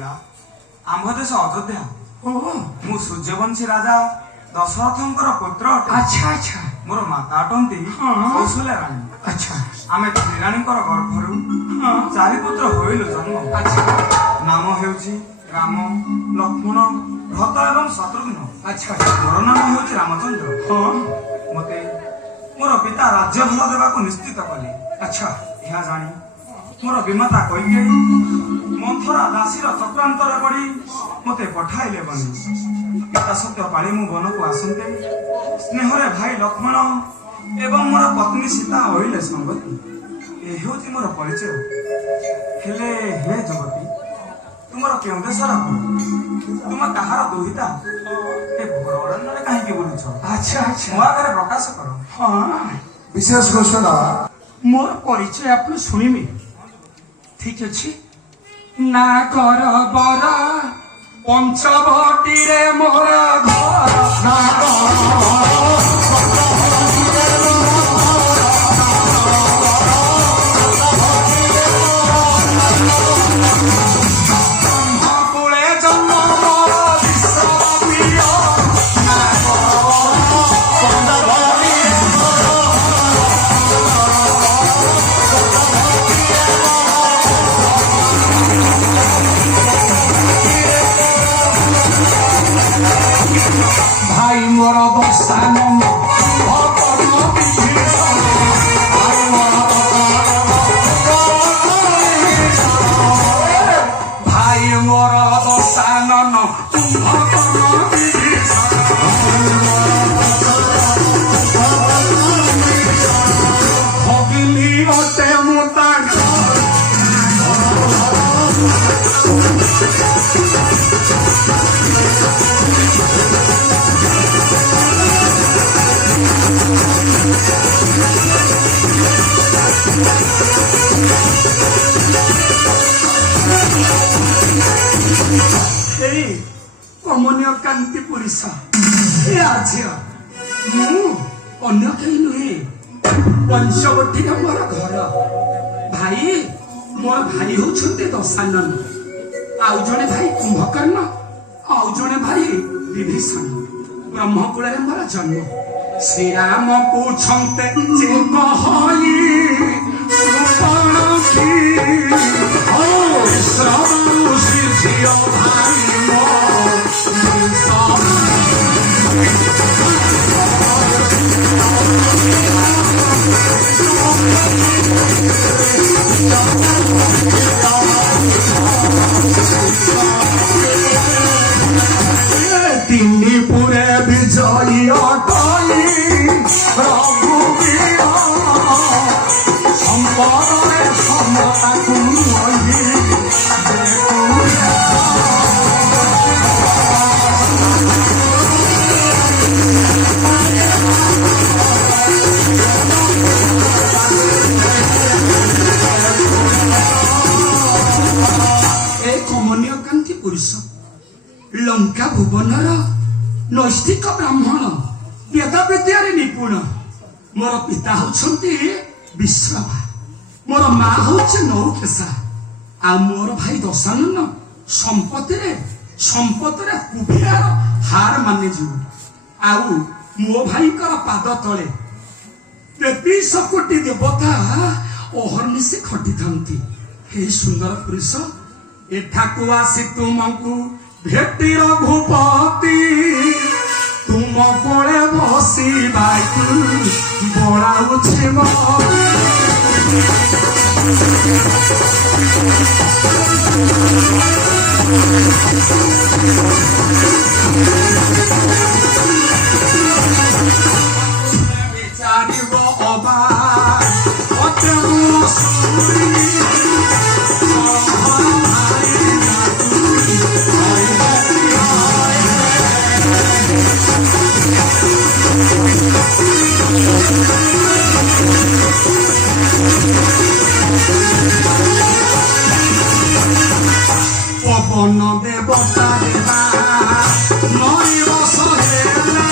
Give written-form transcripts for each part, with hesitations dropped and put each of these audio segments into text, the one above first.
पड़िला आंभ देश अयोध्या मु सूर्यवंशी राजा दशरथंकर पुत्र अटे। अच्छा अच्छा मोर माता अटंती कौशल्या रानी। अच्छा आमे रानीकर गर्भरु चारि पुत्र होइलु जन्म। अच्छा नाम हेउछि राम लक्ष्मण भरत एवं शत्रुघ्न। अच्छा मोर नाम हेउछि रामचंद्र। मते मोर पिता राज्यभार देवाको निश्चित कले। अच्छा यह जानी मोर विमाता कैकेयी मंथरा दासीर चक्रांतर पड़ी मते पठाइले बनी। पिता सत्य पाली मु वन को आसंते स्नेहरे भाई लक्ष्मण एवं मोर पत्नी सीता होइले संगति। ए हेउछि मोर परिचय। हेले हे जगती तुमर केउ देशर तुम कहार दुहिता ए घोर अरण्य काहे के बोलुछ? अच्छा अच्छा मो आगे प्रकाश करो। हाँ विशेष घोषणा मोर परिचय आपने शुणिमी ठीक अच्छे ना कर बर पंचवटी रे मोर घर ना भाई मोर दशानन भाई मोर दशानन भगिनी अटे मुता कमनीय कांति पुरुष आज मु अन्य कहीं नुहे पंचवटी मोर घर भाई मोर भाई होते दशानन आउ जड़े भाई कुंभकर्ण आउ जड़े भाई विभीषण ब्रह्मकूल मोर जन्म श्री राम पूछते जे कहई सुपर्ण की ओ श्रवण सिद्धियो भाई तिनी पुरे विजयी अटई रघुवीर संपदे समता पुरुष लंका भुवनर नैष्ठिक ब्राह्मण वेद विद्या निपुण मोर पिता होछंती विश्रवा मोर माँ होचे नौकेशा आ मोर भाई दशानन संपत्ति कुबेर हार माने जीव आउ मो भाई कर पाद तले 33 कोटी देवता अहर्निशे खटी थांती। हे सुंदर पुरुष एठाकू आसी तुमको भेटी रघुपति तुम कोले बसी बाइक बड़ाउछे बेचारी अबा पवन देवता देवा नई बसहेले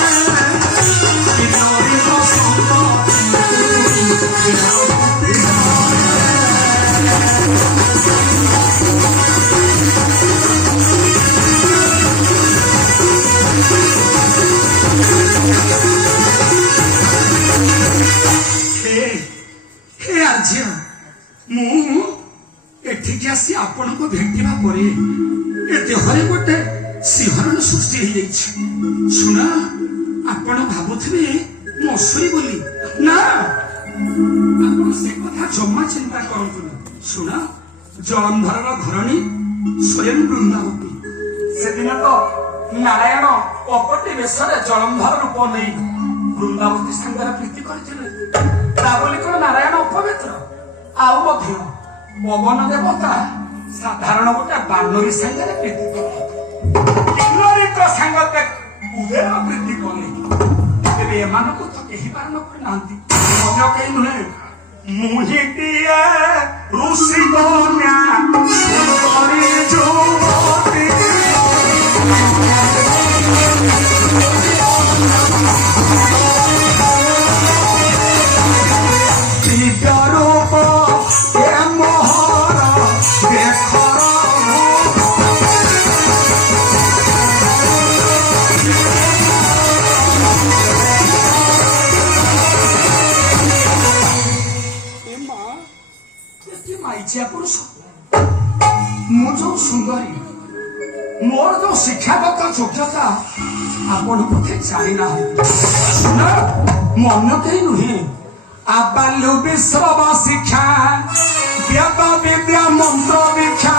नई बसंत ଆସି ଆପଣଙ୍କୁ ଭେଟିବା ପରେ ଏ ଦେହରେ ଗୋଟେ ଶିହରଣ ସୃଷ୍ଟି ହେଇଯାଇଛି। ଶୁଣ, ଆପଣ ଭାବୁଥିବେ ମୁଁ ଅସୁରୀ ବୋଲି। ନା, ଆପଣ ସେ କଥା ଜମା ଚିନ୍ତା କରନ୍ତୁନି। ଶୁଣ, ଜଳନ୍ଧରର ଘରଣୀ ସ୍ୱୟଂ ବୃନ୍ଦାବତୀ। ସେଦିନ ତ ନାରାୟଣ କପଟି ବେଶରେ ଜଳନ୍ଧର ରୂପ ନେଇ ବୃନ୍ଦାବତୀ ସାଙ୍ଗରେ ପ୍ରୀତି କରିଥିଲେ। ତା ବୋଲି କଣ ନାରାୟଣ ଅପବିତ୍ର? ଆଉ ମଧ୍ୟ ପବନ ଦେବତା ସାଧାରଣ ଗୋଟେ ବାନରୀ ସାଙ୍ଗରେ ପ୍ରୀତି କଲେ, କିନ୍ନରୀଙ୍କ ସାଙ୍ଗରେ କୁବେର ପ୍ରୀତି କଲେ। ତେବେ ଏମାନଙ୍କୁ ତ କେହି ବାରଣ କରିନାହାନ୍ତି। ଅନ୍ୟ କେହି ନୁହେଁ, ମୁହିଟିଏ ଋଷି କନ୍ୟା ସୁନ୍ଦରୀ ଯୁବତୀ। ଦିବ୍ୟ ରୂପ ଏ ମୋହର ଦେଖର ମାଇଚିଆ ପୁରୁଷ। ମୁଁ ଯୋଉ ସୁନ୍ଦରୀ, ମୋର ଯୋଉ ଶିକ୍ଷାଗତ ଯୋଗ୍ୟତା ଆପଣ ବୋଧେ ଜାଣିନାହାନ୍ତି। ଶୁଣ, ମନ କେହି ନୁହେଁ, ଆବାଲ୍ୟୁ ବିଶ୍ରବ ଶିକ୍ଷା ବେଦ ବିଦ୍ୟା ମନ୍ତ୍ର ଦୀକ୍ଷା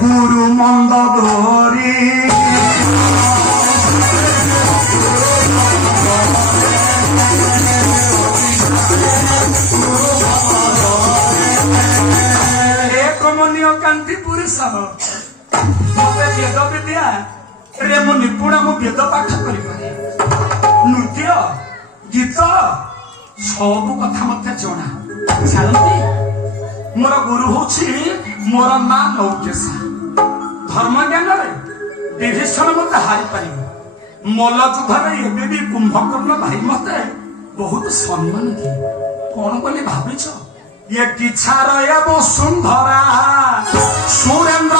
গুরু মন্দ ধরি কমনীয় কান্তি পুরুষ মতে বেদ বিদ্যা রে ମୁଁ ନିପୁଣ। ମୁଁ ବେଦ ପାଠ କରିପାରେ, ନୃତ୍ୟ ଗୀତ ସବୁ କଥା ମତେ ଜଣା। ଜାଣନ୍ତି, ମୋର ଗୁରୁ ହଉଛି ମୋର ମା ନୌକେଶା। ଧର୍ମ ଜ୍ଞାନରେ ବିଭୀଷଣ ମତେ ହାରିପାରିବ। ମଲ୍ଲ ଯୁଦ୍ଧରେ ଏବେ ବି କୁମ୍ଭକର୍ଣ୍ଣ ଭାଇ ମତେ ବହୁତ ସମ୍ମାନ ଦିଏ। କଣ ବୋଲି ଭାବିଛ? ଇଏ କିଛାର ଏ ବସୁନ୍ଧରା ସୁରେନ୍ଦ୍ର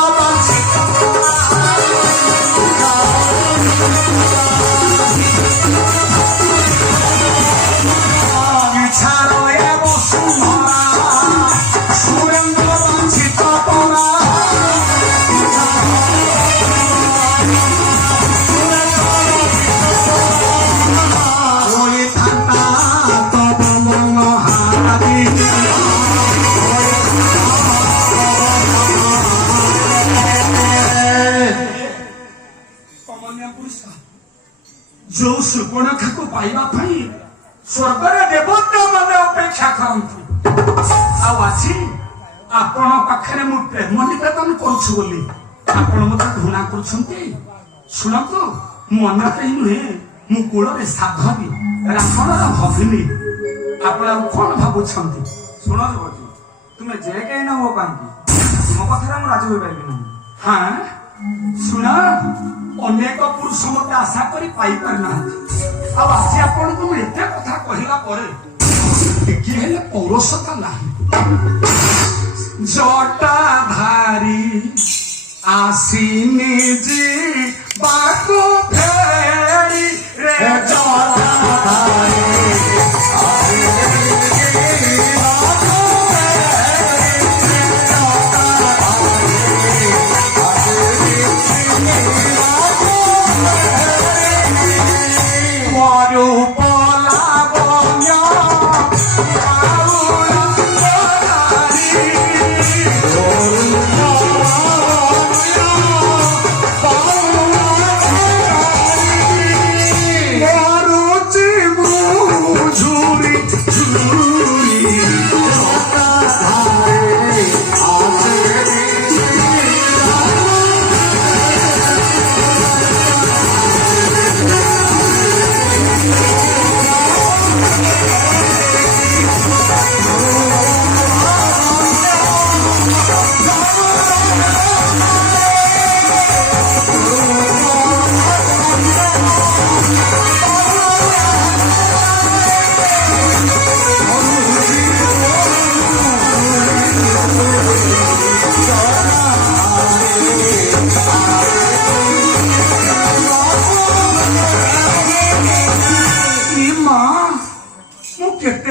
କିଛାର ଏ ବସୁନ୍ଧରା সুরেন্দ্র বাঞ্ছিত তোরা ওই ঠান্ডা তব মনোহারি ଯୋଉ ସୁବର୍ଣ୍ଣଖାକୁ ପାଇବା ପାଇଁ ସ୍ୱର୍ଗରେ ଦେବତା ମାନେ ଅପେକ୍ଷା କରନ୍ତି, ଆଉ ଆଜି ଆପଣ ପାଖରେ ମୁଁ ପ୍ରେମ ନିବେଦନ କରୁଛୁ ବୋଲି ଆପଣ ମତେ ଘୃଣା କରୁଛନ୍ତି। ଶୁଣନ୍ତୁ, ମୁଁ ଅନ୍ୟ କେହି ନୁହେଁ, ମୁଁ କୂଳରେ ସାଧବୀ ରାବଣର ଭଗିନୀ। ଆପଣ ଆଉ କଣ ଭାବୁଛନ୍ତି? ଶୁଣ ଯୁବତୀ, ତୁମେ ଯେ କେହି ନ ହୁଅ କାହିଁକି ମୋ କଥାରେ ମୁଁ ରାଜି ହୋଇପାରିବି ନାହିଁ। ହଁ, ଶୁଣ, ଅନେକ ପୁରୁଷ ମତେ ଆଶା କରି ପାଇପାରିନାହାନ୍ତି, ଆଉ ଆଜି ଆପଣଙ୍କୁ ମୁଁ ଏତେ କଥା କହିଲା ପରେ ଟିକେ ହେଲେ ପୌରସତା ନାହିଁ। জটাধারী আসিনি বাকু ফেরি রে জটাধারী Yeah.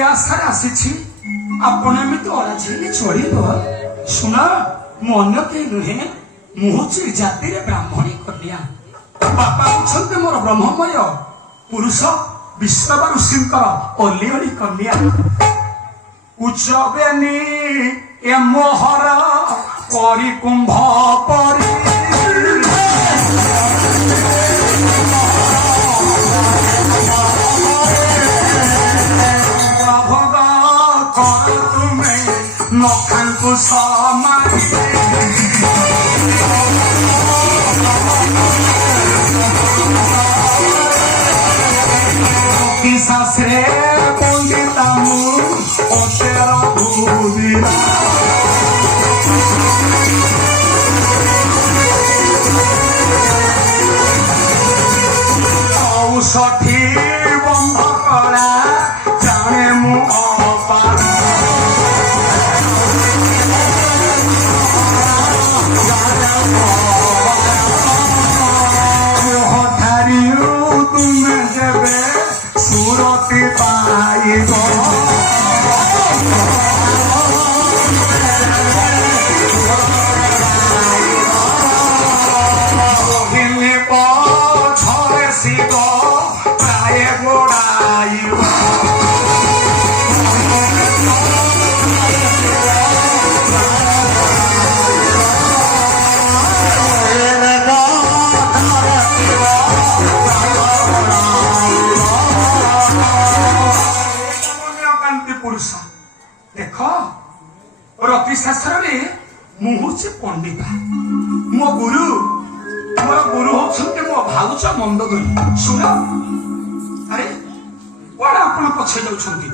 ଆଶାରେ ଆସିଛି ଆପଣ ଏମିତି ଅରାଝିଲେ ଚଳିବ। ଶୁଣ, ମୁଁ ଅନ୍ୟ କେହି ନୁହେଁ, ମୁଁ ହଉଛି ଜାତିରେ ବ୍ରାହ୍ମଣୀ କନ୍ୟା। ବାପା ହଉଛନ୍ତି ମୋର ବ୍ରହ୍ମମୟ ପୁରୁଷ ବିଶ୍ଵ ଋଷିଙ୍କର ଅଲିଅଳି କନ୍ୟା। ଉଚ୍ଚବେନି ଏ ମୋହର କରି କୁମ୍ଭ ପରି ଭୋଗ କର ତୁମେ ନଖାଙ୍କୁ ସମାରି ଶାସ୍ତ୍ରେ ପଣ୍ଡିତା ମୁଁ ଅତେର ଭୂମିରା ଔଷଧି ବନ୍ଧ କଳା ଜାଣେ ମୁଁ ଅପାର ତୁମେ ଯେବେ ସୁରତି ପାଇବ ପଛରେ ଶିବ ପ୍ରାୟ ଗୋଡ଼ାଇବ ପୁରୁଷ। ଦେଖ, ରତି ଶାସ୍ତ୍ରରେ ମୁଁ ହଉଛି ପଣ୍ଡିତା। ମୋ ଗୁରୁ ହଉଛନ୍ତି ମୋ ଭାଉଜ ମନ୍ଦୋଦରୀ। ଶୁଣ, ଆରେ କଣ ଆପଣ ପଛେଇ ଯାଉଛନ୍ତି?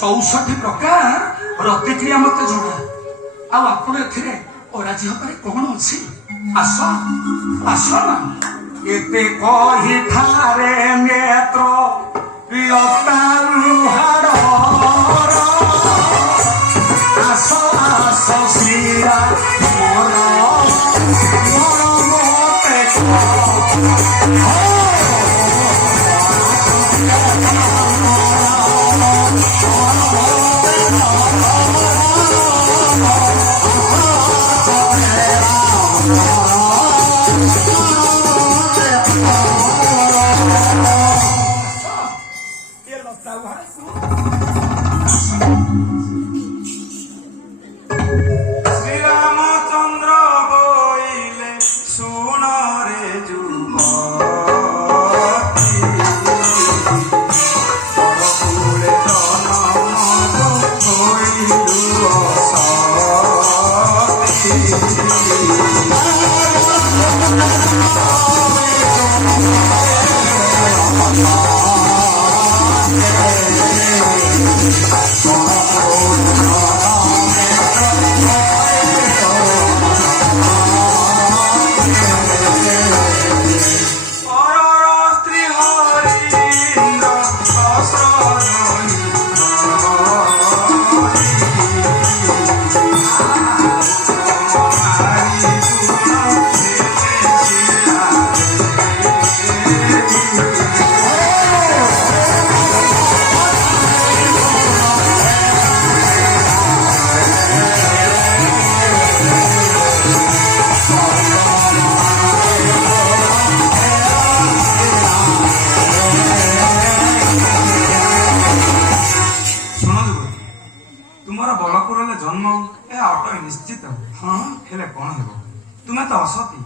64 ପ୍ରକାର ରତିକ୍ରିୟା ମତେ ଜଣା, ଆଉ ଆପଣ ଏଥିରେ ଅରାଜି ହବାରେ କଣ ଅଛି? ଆସ ଆସ ନା। ଏତେ କହିଥାରେ ନେତ୍ର ଲତା ଲୁହାର ଆସ ଆସ ଶ୍ରୀରା ମୋର ମତେ ଶ୍ରୀରାମଚନ୍ଦ୍ର ବୋଇଲେ ଶୁଣରେ ଯୁବତୀ ପରକୁଳେ ଜନମ ହୋଇଲୁ ଜନ୍ମ ଏ ଅଟୋ ନିଶ୍ଚିତ। ହଁ, ହେଲେ କଣ ହେବ? ତୁମେ ତ ଅସତୀ।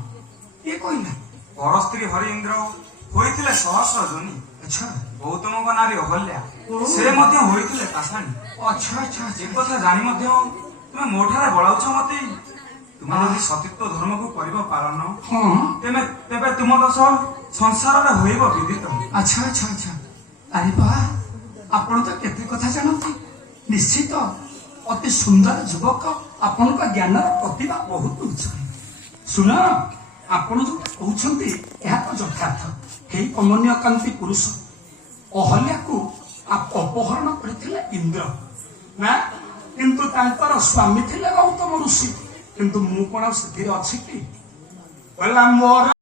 କିଏ କହିଲା? ପର ସ୍ତ୍ରୀ ହରିଇନ୍ଦ୍ର ହୋଇଥିଲେ ସହସ୍ର ଜନି। ଆଚ୍ଛା, ଗୌତମଙ୍କ ନାରୀ ଅହଲ୍ୟା ସେ ମଧ୍ୟ ହୋଇଥିଲେ ପାଷାଣୀ। ଆଚ୍ଛା ଆଚ୍ଛା ଏ କଥା ଜାଣି ମଧ୍ୟ ତୁମେ ମୋ ଠାରେ ବଳାଉଛ ମତେ। ତୁମେ ଯଦି ସତୀତ୍ୱ ଧର୍ମକୁ କରିବ ପାଳନ, ହଁ, ତେବେ ତୁମ ଦୋଷ ସଂସାରରେ ହୋଇବ ବିଦିତ। ଆଚ୍ଛା ଆଚ୍ଛା ଆଚ୍ଛା। ଆରେ ବା, ଆପଣ ତ କେତେ କଥା ଜାଣନ୍ତି। ନିଶ୍ଚିତ ଅତି ସୁନ୍ଦର ଯୁବକ, ଆପଣଙ୍କ ଜ୍ଞାନର ପ୍ରତିଭା ବହୁତ ଉଚ୍ଚ। ଶୁଣ, ଆପଣ ଯୋଉଟା କହୁଛନ୍ତି ଏହା ତ ଯଥାର୍ଥ। ଏହି କମନୀୟ କାନ୍ତି ପୁରୁଷ ଅହଲ୍ୟାକୁ ଅପହରଣ କରିଥିଲେ ଇନ୍ଦ୍ର ନା, କିନ୍ତୁ ତାଙ୍କର ସ୍ୱାମୀ ଥିଲେ ଗୌତମ ଋଷି। କିନ୍ତୁ ମୁଁ କଣ ସେଥିରେ ଅଛି କି? କହିଲା ମୋର